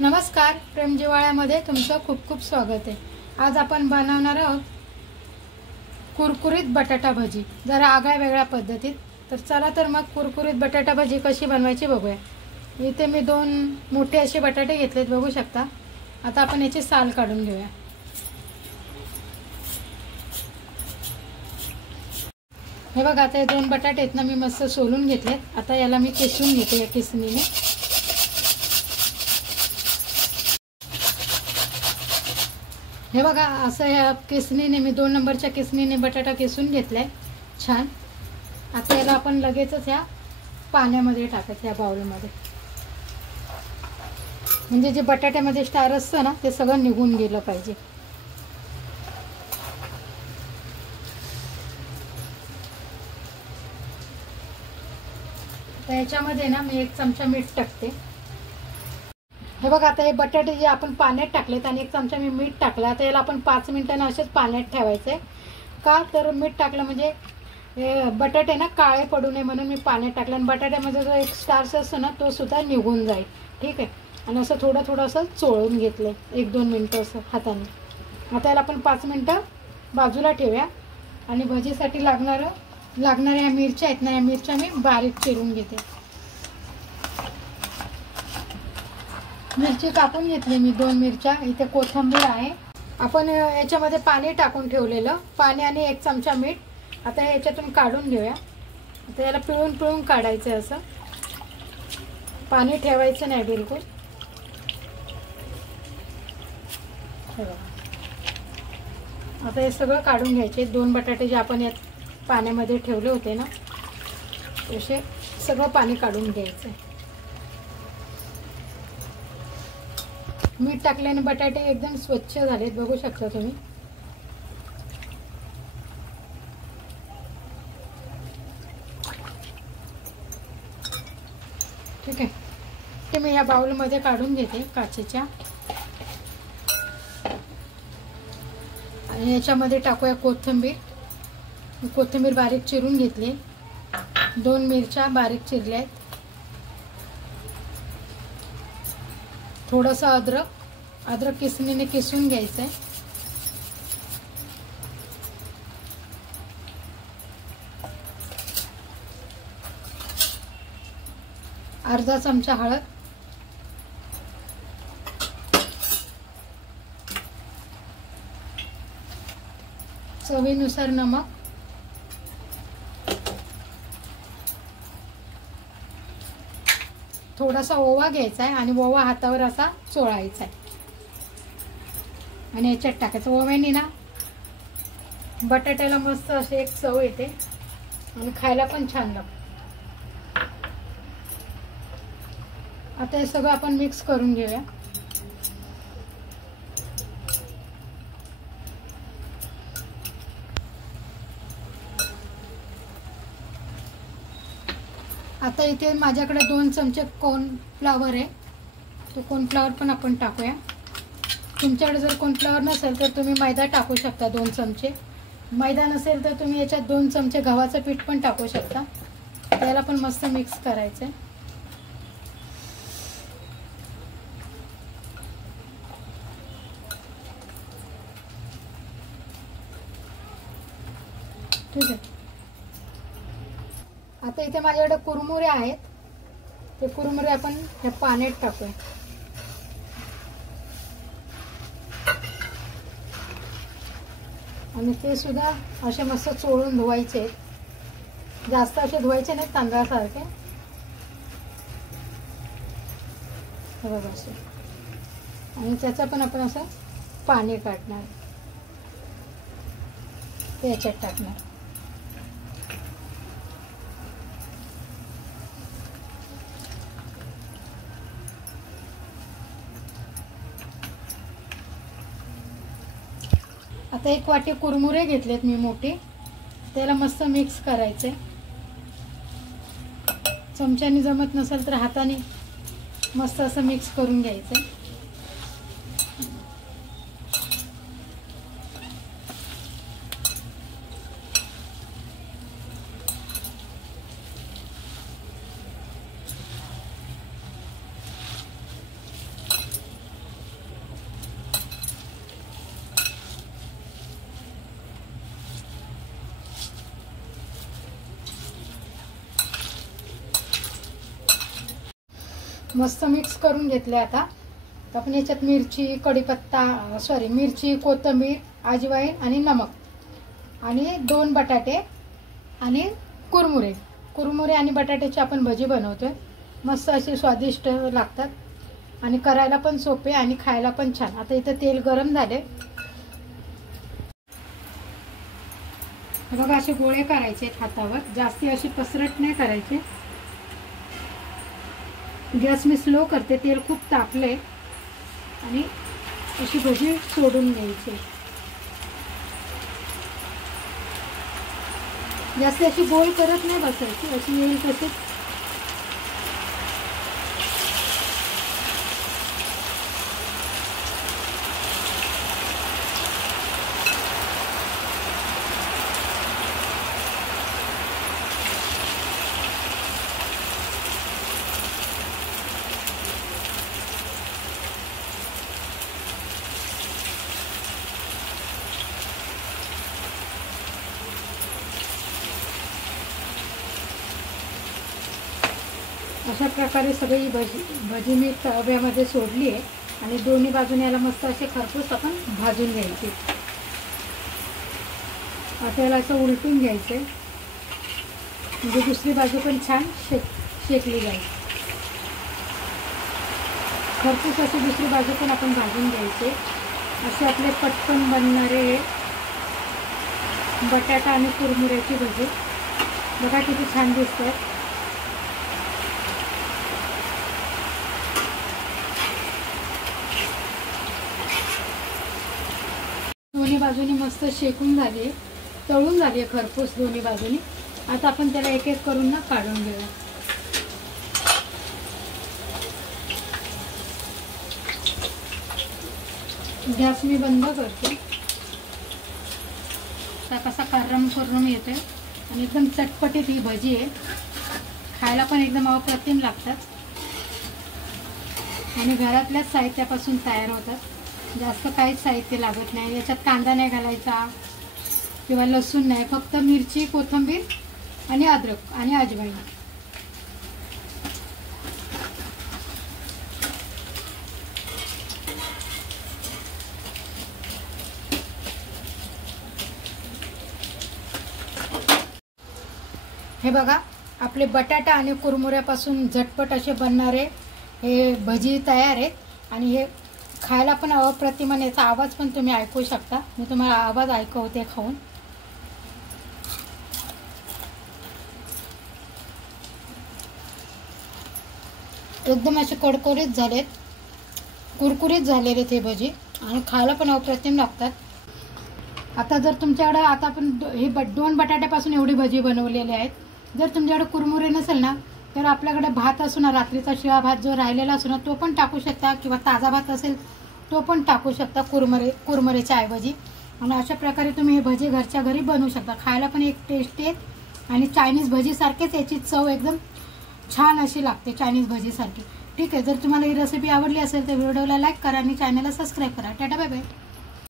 नमस्कार, प्रेम जिव्हाळ्यामध्ये तुमचं खूप खूप स्वागत आहे। आज आपण बनवणार आहोत कुरकुरीत बटाटा भजी, जरा आगळ्या वेगळ्या पद्धतीत। तर चला तर मग कुरकुरीत बटाटा भजी कशी बनवायची बघूया। इथे मी 2 मोठे असे बटाटे घेतलेत, बघू शकता। आता आपण याची साल काढून घेऊया। हे बघा, आता हे 2 बटाटे आहेत ना, मी मस्त सोलून घेतलेत। आता याला मी किसून घेते या किसणीने। हे बघा, असं या किसणीने मी 2 नंबरच्या किसणीने बटाटा किसून घेतलाय छान। आता याला आपण लगेचच या पाण्यामध्ये टाकायचं, या बाउलमध्ये, म्हणजे जे बटाट्यामध्ये स्टार असतं ना ते सगळं निघून गेलं पाहिजे। तर याच्यामध्ये ना मी 1 चमचा मीठ टाकते। हे बघा, आता हे बटाटे जे आपण पाण्यात टाकलेत आणि 1 चमचा मी मीठ टाकलं। आता याला आपण 5 मिनिटांना असेच पाण्यात ठेवायचे। का तर मीठ टाकलं म्हणजे हे बटाटे ना काळे पडू नये म्हणून मी पाण्यात टाकलं, आणि बटाट्यामध्ये जो एक स्टार्च असतो ना तो सुद्धा निघून जाईल, ठीक आहे। आणि असं थोडं थोडं असं चोळून घेतलं 1-2 मिनिटं असं हाताने। आता याला आपण 5 मिनिटं बाजूला ठेवूया। आणि भजीसाठी लागणाऱ्या या मिरच्या आहेत ना, या मिरच्या मी बारीक चिरून घेते। मिरची कापून घेतली मी 2 मिरच्या। इथे कोथिंबीर आहे। आपण याच्यामध्ये पाणी टाकून ठेवलेलं, पाणी आणि 1 चमचा मीठ। आता याच्यातून काढून घेऊया। आता याला पिळून काढायचं आहे, असं पाणी ठेवायचं नाही बिलकुल। आता हे सगळं काढून घ्यायचे। 2 बटाटे जे आपण यात पाण्यामध्ये ठेवले होते ना, तसे सगळं पाणी काढून घ्यायचं। मीठ टाकल्याने बटाटे एकदम स्वच्छ झालेत, बघू शकता तुम्ही। ठीक आहे, ते मी ह्या बाउलमध्ये काढून घेते काचेच्या। आणि याच्यामध्ये टाकूया कोथिंबीर। कोथिंबीर बारीक चिरून घेतली। 2 मिरच्या बारीक चिरल्या आहेत। थोडंसं अद्रक किसणीने किसून घ्यायचं आहे। अर्धा चमचा हळद, चवीनुसार नमक, थोडासा ओवा घ्यायचा आहे आणि ओवा हातावर असा चोळायचा आहे आणि याच्यात टाकायचं। ओव्याने ना बटाट्याला मस्त असे एक चव येते आणि खायला पण छान लागतं। आता हे सगळं आपण मिक्स करून घेऊया। आता इथे माझ्याकडे 2 चमचे कॉर्नफ्लॉवर आहे, तो कॉर्नफ्लॉवर पण आपण टाकूया। तुमच्याकडे जर कॉर्नफ्लॉवर नसेल तर तुम्ही मैदा टाकू शकता 2 चमचे। मैदा नसेल तर तुम्ही याच्यात 2 चमचे गव्हाचं पीठ पण टाकू शकता। त्याला पण मस्त मिक्स करायचं। ठीक आहे, आता इथे माझ्याकडे कुरमुरे आहेत, ते कुरमुरे आपण ह्या पाण्यात टाकूया। आणि ते सुद्धा असे मस्त चोळून धुवायचे, जास्त असे धुवायचे नाहीत तांदळासारखे, बघा असे। आणि त्याचं पण आपण असं पाणी काढणार, ते याच्यात टाकणार। आता 1 वाटी कुरमुरे घेतलेत मी मोठे, त्याला मस्त मिक्स करायचे। चमच्याने जमत नसेल तर हाताने मस्त असं मिक्स करून घ्यायचं। मस्त मिक्स करून घेतले. आता आपण याच्यात मिरची, कढीपत्ता, मिरची, कोथिंबीर, अजवाईन आणि नमक आणि 2 बटाटे आणि कुरमुरे आणि बटाट्याची आपण भजी बनवतोय. मस्त अशी स्वादिष्ट लागतात आणि करायला पण सोपे आणि खायला पण छान. आता इथं तेल गरम झाले. बघा असे गोळे करायचे हातावर, जास्ती अशी पसरट नाही करायचे. गॅस मी स्लो करते, तेल खूप तापले आणि अशी भजी सोडून घ्यायची. जास्त अशी गोल करत नाही बसायची, अशी येईल तशी. अशा प्रकारे सगळी भजी मी तव्यामध्ये सोडली आहे आणि दोन्ही बाजूने याला मस्त असे खरपूस आपण भाजून घ्यायचे. आता याला असं उलटून घ्यायचे म्हणजे दुसरी बाजू पण छान शेकली जाईल. खरपूस अशी दुसरी बाजू पण आपण भाजून घ्यायचे. असे आपले पटकन बनणारे बटाटा आणि कुरमुऱ्याची भजी बघा किती छान दिसतात. दोन्ही बाजूनी मस्त शेकून झाली, तळून झाली आहे खरपूस दोन्ही बाजूनी. आता आपण त्याला एक एक करून ना काढून घेऊया. गॅस मी बंद करते. आता कसा कर्रम येतोय आणि एकदम चटपटीत ही भजी आहे. खायला पण एकदम अप्रतिम लागतात आणि घरातल्याच साहित्यापासून तयार होतात. जास्त काहीच साहित्य लागत नाही. याच्यात कांदा नाही घालायचा किंवा लसूण नाही, फक्त मिरची, कोथिंबीर आणि अद्रक आणि अजवाईन. हे बघा आपले बटाटा आणि कुरमुऱ्यापासून झटपट असे बनणारे हे भजी तयार आहेत आणि हे खायला पण अप्रतिम. याचा आवाज पण तुम्ही ऐकू शकता. मी तुम्हाला आवाज ऐकवते खाऊन. एकदम असे कडकडीत झालेत, कुरकुरीत झालेले ते भजी आणि खायला पण अप्रतिम लागतात. आता जर तुमच्याकडे आता आपण हे 2 बटाट्यापासून एवढी भजी बनवलेली आहेत. जर तुमच्याकडे कुरमुरे नसेल ना तर आपल्याकडे भात असो ना, रात्रीचा शिळा भात जो राहिलेला असो ना तो पण टाकू शकता किंवा ताजा भात असेल तो पण टाकू शकता कुरमुरेच्या ऐवजी. आणि अशा प्रकारे तुम्ही हे भजी घरच्या घरी बनवू शकता. खायला पण एक टेस्ट येत आणि चायनीज भजीसारखेच याची चव एकदम छान अशी लागते, चायनीज भजीसारखी. ठीक आहे, जर तुम्हाला ही रेसिपी आवडली असेल तर व्हिडिओला लाईक करा आणि चॅनलला सबस्क्राईब करा. Tata bye bye.